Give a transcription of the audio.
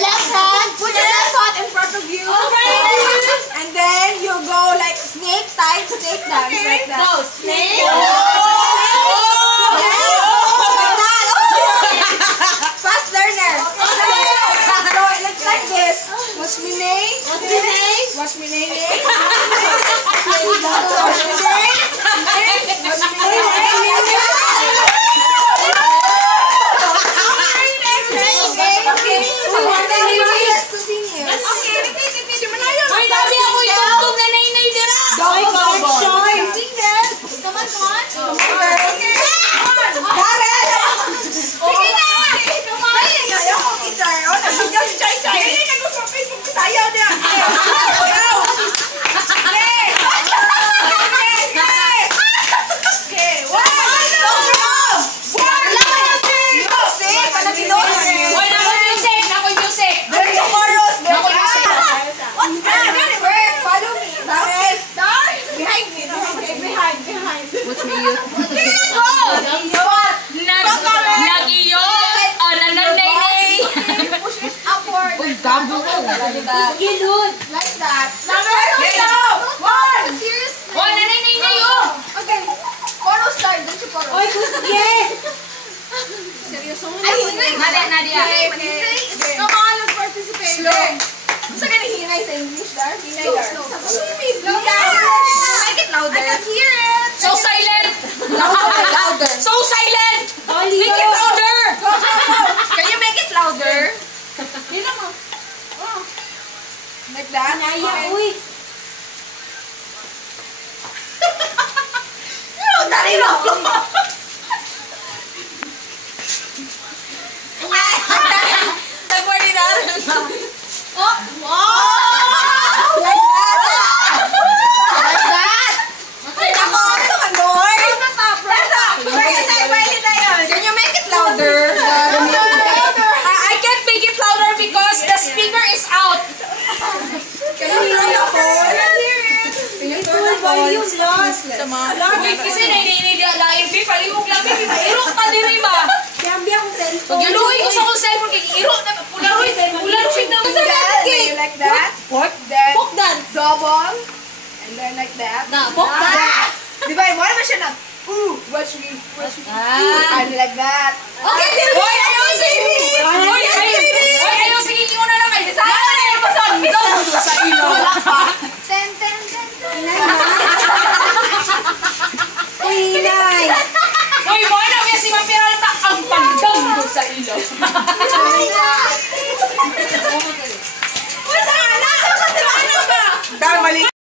left hand. Put your left foot in front of you. Okay. And then you go like snake type, snake dance like that. No, snake. Fast learner. So it's like this. What's my name? What's your name? What's my name? What's my name? What's my name? What's me you? Nag-iyot! Nananay! Upward. Uy, gambo ko. Gilud! Like that. One! Nananay na yun! Okay. Poro start. Don't you poro. Oy, kusgit! Seryoso mo Nadia. Come on, let's participate. Slow. Gusto ka hinay sa English, Dar? Hinay, Dar. Slow down. Make it louder. I can hear it. So silent! Louder. So silent! Make it louder! Can you make it louder? Yun lang mo. Like that? Naya, uy! Dari mo! Nag-worry na rin. Oh! Wow! Like that! Like that! Ako, ano ka, Lord? Can you make it louder? I can't make it louder because the speaker is out. Can you turn the phone? Can you turn the volume? Kasi lain bi palimog lang bi mairo ka diri ba? Pag yaluoy ko sa kong cellphone kay iro na pularoy na. You like that? What? Then Folk dance. double. And then like that. Na, folk dance. Di ba? Wala ba siya na? Watch me. And like that. Okay, hoy ayaw sige. Hoy ayaw sige una na kay. Sana na yung pasan. Daw sa ilo. Wala pa. Ten. Inay. Hoy mo na si Mapiralta ang pandang sa ilo.